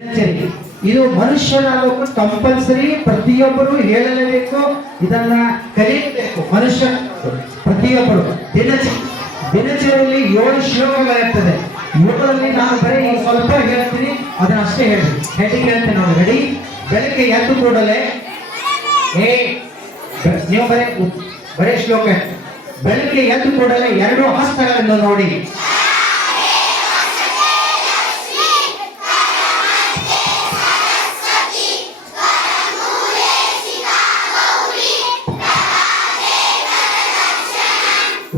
ಸರಿ, ಇದು ಮನುಷ್ಯನ ಲೋಕ ಕಂಪಲ್ಸರಿ ಪ್ರತಿಯೊಬ್ಬರು ಹೇಳಲೇಬೇಕು, ಇದನ್ನ ಕಲಿಯಬೇಕು. ಮನುಷ್ಯ ಪ್ರತಿಯೊಬ್ಬರು ದಿನಚರಿಯಲ್ಲಿ 7 ಶ್ಲೋಕಗಳಿರ್ತದೆ. 7ರಲ್ಲಿ ನಾನು ಬರೀ ಸ್ವಲ್ಪ ಹೇಳ್ತೀನಿ, ಅದನ್ನ ಅಷ್ಟೇ ಹೇಳಿ ಹೆಡ್ಡಿಂಗ್ ಹೇಳ್ತೇನೆ ನೋಡಿ. ರೆಡಿ? ಬೆಳಗ್ಗೆ ಎದ್ದು ಕೂಡಲೇ ನೀವು ಬರೇ ಶ್ಲೋಕ. ಬೆಳಗ್ಗೆ ಎದ್ದು ಕೂಡಲೇ 2 ಹಸ್ತಗಳನ್ನು ನೋಡಿ.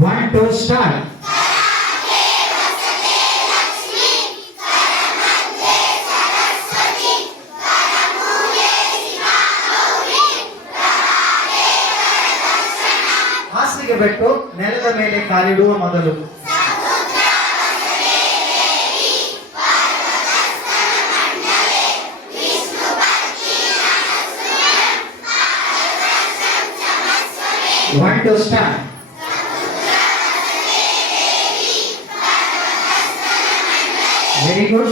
One, two, start. ಹಾಸಿಗೆ ಬಿಟ್ಟು ನೆಲದ ಮೇಲೆ ಕಾಲಿಡುವ ಮೊದಲು One, two, start. Very good.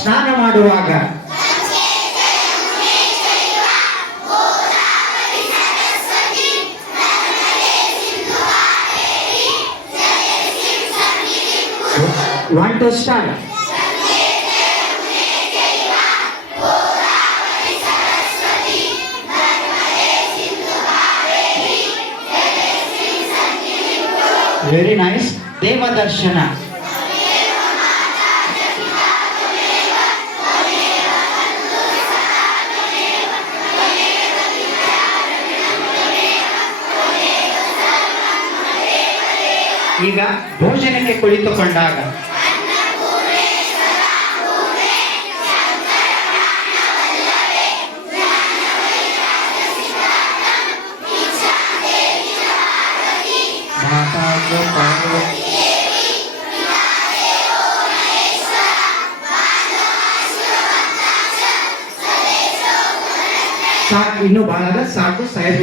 ಸ್ನಾನ ಮಾಡುವಾಗ One, two, start. Very nice. ದೇವದರ್ಶನ. ಈಗ ಭೋಜನಕ್ಕೆ ಕುಳಿತುಕೊಂಡಾಗ ಸಾಕು, ಇನ್ನು ಬಹಳ ಸಾಕು ಸಾಹೇಬ್.